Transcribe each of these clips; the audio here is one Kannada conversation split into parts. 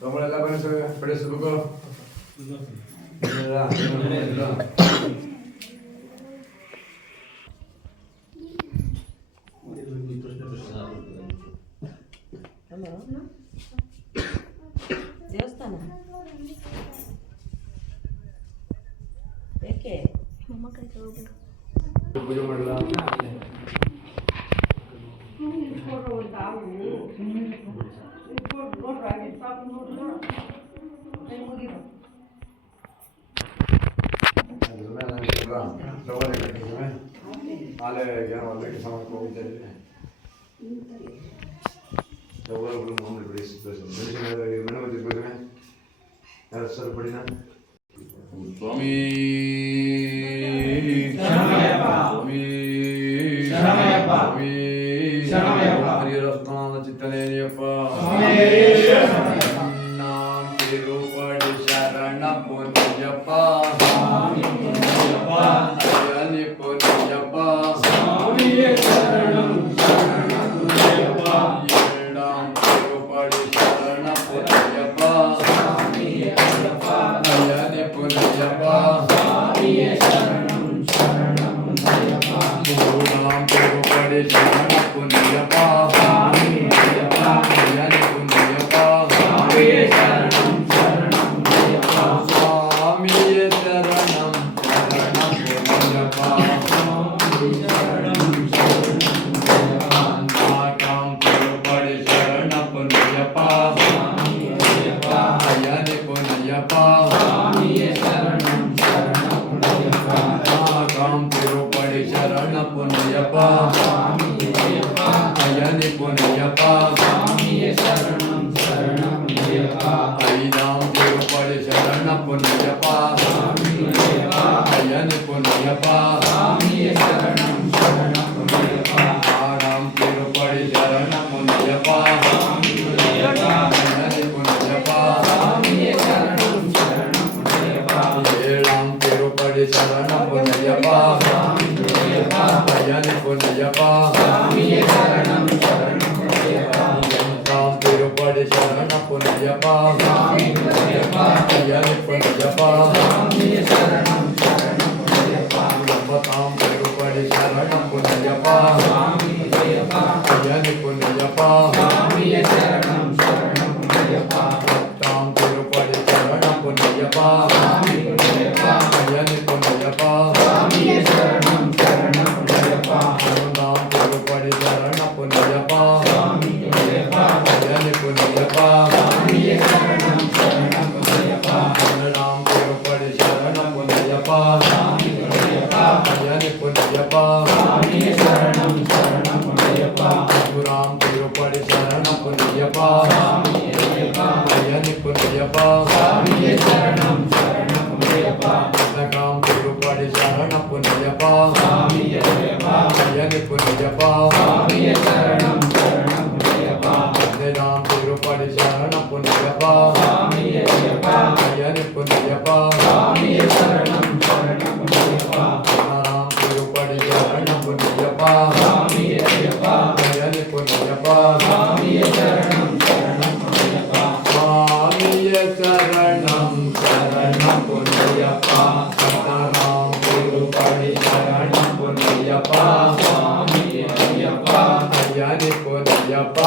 ತಮ್ಮಳೆಲ್ಲ ಬಡಿಸಬೇಕು. ದೇವಸ್ಥಾನ ಯಾಕೆ ಪೂಜೆ ಮಾಡಲ್ಲ. ನಾಳೆ ಏನೋ ಒಳ್ಳೆ ಸಮಯಕ್ಕೆ ಹೋಗಿದ್ದಾರೆ. ಸ್ವಾಮಿ ಹರಿರತ್ನಾನ ಚಿತ್ತನೇಯಪ್ಪ ತಿರುಪಡಿ ಶರಣ ಪುಣ್ಯಪ್ಪ ಹರಿಯಲಿ ಪುಣ್ಯಪ್ಪ ತಿರುಪಡಿ ಶರಣ ಪುಣ್ಯಪ್ಪ ಹರಿಯಲಿ ಪುಣ್ಯಪ್ಪ ತಿರುಪಡಿ ಶರಣ ಪುಣ್ಯಪ್ಪ ಹರಿಯಲಿ ಪುಣ್ಯಪ್ಪ ಸ್ವಾಮಿಯೇ ಶರಣಂ ಶರಣಂ ಪುಣ್ಯಪ್ಪ ನಾಕಂ ತಿರುಪಡಿ ಶರಣ ಪುಣ್ಯಪ್ಪ ಹರಿಯಲಿ ಪುಣ್ಯಪ್ಪ ನಾಕಂ ತಿರುಪಡಿ ಶರಣ ಪುಣ್ಯಪ್ಪ ಹರಿಯಲಿ ಪುಣ್ಯಪ್ಪ ಐದಾಂ ತಿರುಪಡಿ ಶರಣ ಪುಣ್ಯಪ್ಪ ಹರಿಯಲಿ ಪುಣ್ಯಪ್ಪ ಆರಾಂ ತಿರುಪಡಿ ಶರಣ ಪುಣ್ಯಪ್ಪ ಹರಿಯಲಿ ಪುಣ್ಯಪ್ಪ ಏಳಾಂ ತಿರುಪಡಿ ಶರಣ ಪುಣ್ಯಪ್ಪ ಹರಿಯಲಿ ಪುಣ್ಯಪ್ಪ ಎಂಟಾಂ ತಿರುಪಡಿ ಶರಣ ಪುಣ್ಯಪ್ಪ ಹರಿಯಲಿ ಪುಣ್ಯಪ್ಪ ಒಂಬತ್ತಾಂ ತಿರುಪಡಿ ಶರಣ ಪುಣ್ಯಪ್ಪ ಹರಿಯಲಿ ಪುಣ್ಯಪ್ಪ ಹತ್ತಾಂ ತಿರುಪಡಿ ಶರಣ ಪುಣ್ಯಪ್ಪ ಹರಿಯಲಿ ಪುಣ್ಯಪ್ಪ ಹನ್ನೊಂದಾಂ ತಿರುಪಡಿ ಶರಣ ಪುಣ್ಯಪ್ಪ ಹರಿಯಲಿ ಪುಣ್ಯಪ್ಪ ಹನ್ನೆರಡಾಂ ತಿರುಪಡಿ ಶರಣ ಪುಣ್ಯಪ್ಪ ಹರಿಯಲಿ ಪುಣ್ಯಪ್ಪ ಮೂರಾಂ ತಿರುಪಡಿ ಶರಣ ಪುಣ್ಯಪ್ಪ ಹರಿಯಲಿ ಪುಣ್ಯಪ್ಪ ನಾಲ್ಕಾಂ ತಿರುಪಡಿ ಶರಣ ಪುಣ್ಯಪ್ಪ ಹರಿಯಲಿ ಪುಣ್ಯಪ್ಪ ಹದಿನೈದಾಂ ತಿರುಪಡಿ ಶರಣ ಪುಣ್ಯಪ್ಪ ಹರಿಯಲಿ ಪುಣ್ಯಪ್ಪ ಹದಿನಾರಾಂ ತಿರುಪಡಿ ಶರಣ ಪುಣ್ಯಪ್ಪ ಹರಿಯಲಿ ಪುಣ್ಯಪ್ಪ ಸ್ವಾಮಿಯೇ ಶರಣಂ ಶರಣ ಪುಣ್ಯಪ್ಪ ಹದಿನಾರಾಂ ತಿರುಪಡಿ ಶರಣ ಪುಣ್ಯಪ್ಪ ಹರಿಯಲಿ ಪುಣ್ಯಪ್ಪ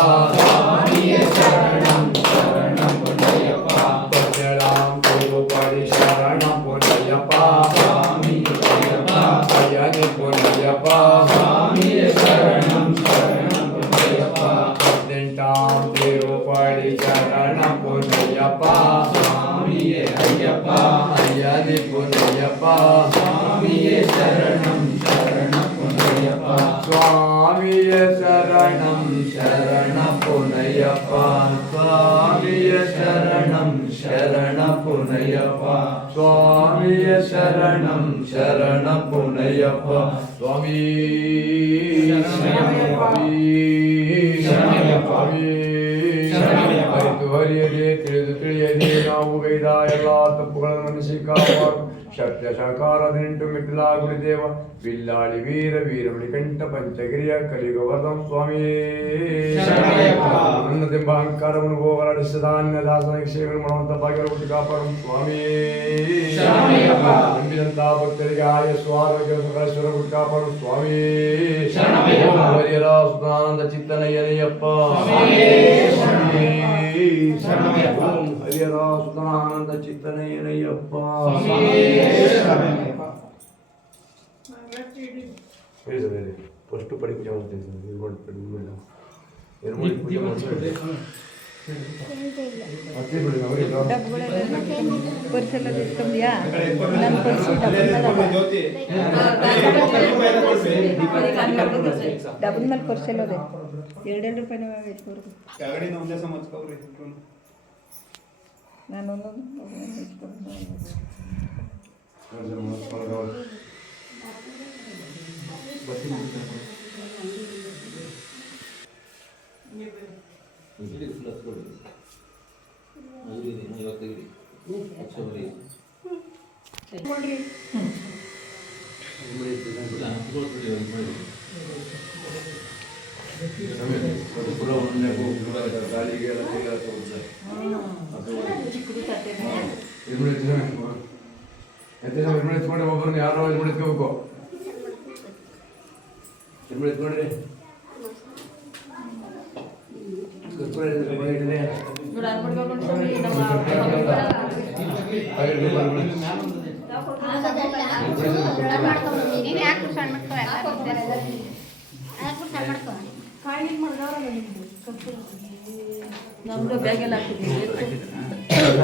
ಹದಿನೇಳಾಂ ತಿರುಪಡಿ ಶರಣ ಪುಣ್ಯಪ್ಪ ಹರಿಯಲಿ ಪುಣ್ಯಪ್ಪ ಹದಿನೆಂಟಾಂ ತಿರುಪಡಿ ಶರಣ ಪುಣ್ಯಪ್ಪ ಹರಿಯಲಿ ಪುಣ್ಯಪ್ಪ ಸ್ವಾಮಿಯೇ ಶರಣಂ ಶರಣ ಪುಣ್ಯಪ್ಪ ಸ್ವಾಮಿಯೇ ಶರಣಂ ಶರಣ ಪುಣ್ಯಪ್ಪ ಸ್ವಾಮಿಯೇ ಶರಣಂ ಶರಣ ಪುಣ್ಯಪ್ಪ ಸ್ವಾಮಿ ಅರಿತು ಹರಿಯದೆ ತಿಳಿದು ತಿಳಿಯದೆ ನಾವು ಗೈದ ಎಲ್ಲ ತಪ್ಪುಗಳನ್ನು ಮನಸ್ಸಿ ಕಾಪಾಡು ಶಕ್ತ ಶಾಕಾರದಿಂಟು ಮಿಥಿಲಾ ಗುರುದೇವ ವಿಲ್ಲಾಳಿ ವೀರ ವೀರಮಣಿ ಕಂಠ ಪಂಚಗಿರಿಯ ಕಲಿಗವರ್ಧಂ ಸ್ವಾಮಿ ಅನ್ನದೆಂಬ ಅಹಂಕಾರವನ್ನು ಹೋಗಲಾಡಿಸದಾನ್ಯ ದಾಸನ ಸೇವೆಗಳು ಮಾಡುವಂತ ಭಾಗ್ಯ ಹುಟ್ಟಿ ಕಾಪಾಡು ಸ್ವಾಮಿ ನಂಬಿದಂತ ಭಕ್ತರಿಗೆ ಆಯಸ್ಸು ಆರೋಗ್ಯ ಸಕಲೇಶ್ವರ ಹುಟ್ಟಿ ಕಾಪಾಡು ಸ್ವಾಮಿ ಹರಿಹರ ಸುಧಾನಂದ ಚಿತ್ತನಯ್ಯನಯ್ಯಪ್ಪ ಹರಿಹರ ಸುಧಾನಂದ ಚಿತ್ತನಯ್ಯನಯ್ಯಪ್ಪ ಫಸ್ಟ್ ಪಡಿ ಪೂಜೆ ಮಾಡ್ತೀನಿ ಪೂಜೆ ಮಾಡ್ತೀನಿ ಡಬಲ್ ಮೇಲೆ ಕೊರ್ಸೆಲ್ಲೋದೆ 2 ರೂಪಾಯಿನ ನಾನು ಒಬ್ಬರನ್ನ ಯಾರೋ ಎತ್ಕೋಬೇಕು ಎತ್ಕೊಂಡ್ರಿ ನಮ್ದು ಬ್ಯಾಗೆಲ್ಲ ಹಾಕಿದ್ದೀವಿ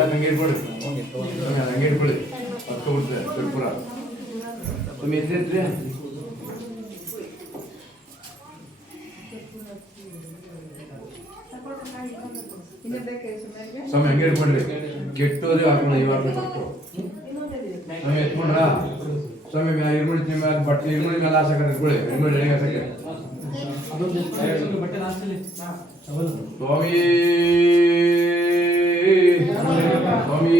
ಹಂಗೆ ಇಟ್ಕೊಳ್ಳಿ ಹಂಗೆ ಇಟ್ಕೊಳ್ಳಿ ಹತ್ಕೊಬಿಡ್ತದೆ ತಿರುಪುರ ತುಂಬ ಎತ್ತಿದ್ರಿ ಸ್ವಾಮಿ ಹಂಗೆ ಇಟ್ಕೊಂಡ್ರಿ ಕೆಟ್ಟೋದ್ರೆ ಹಾಕೋಣ ಇವಾಗ ಸ್ವಾಮಿ ಎತ್ಕೊಂಡ್ರ ಸ್ವಾಮಿ ಇರುಮುಳಿ ಮೇಲೆ ಬಟ್ಟೆ ಇರುಮುಳಿ ಮೇಲೆ ಹಾಸಕ ಇಟ್ಕೊಳ್ಳಿ ಇರುಮುಳಿ ಎಳೆಗೆ ಹಾಸಕ್ಕೆ ಸ್ವಾಮಿ ಸ್ವಾಮಿ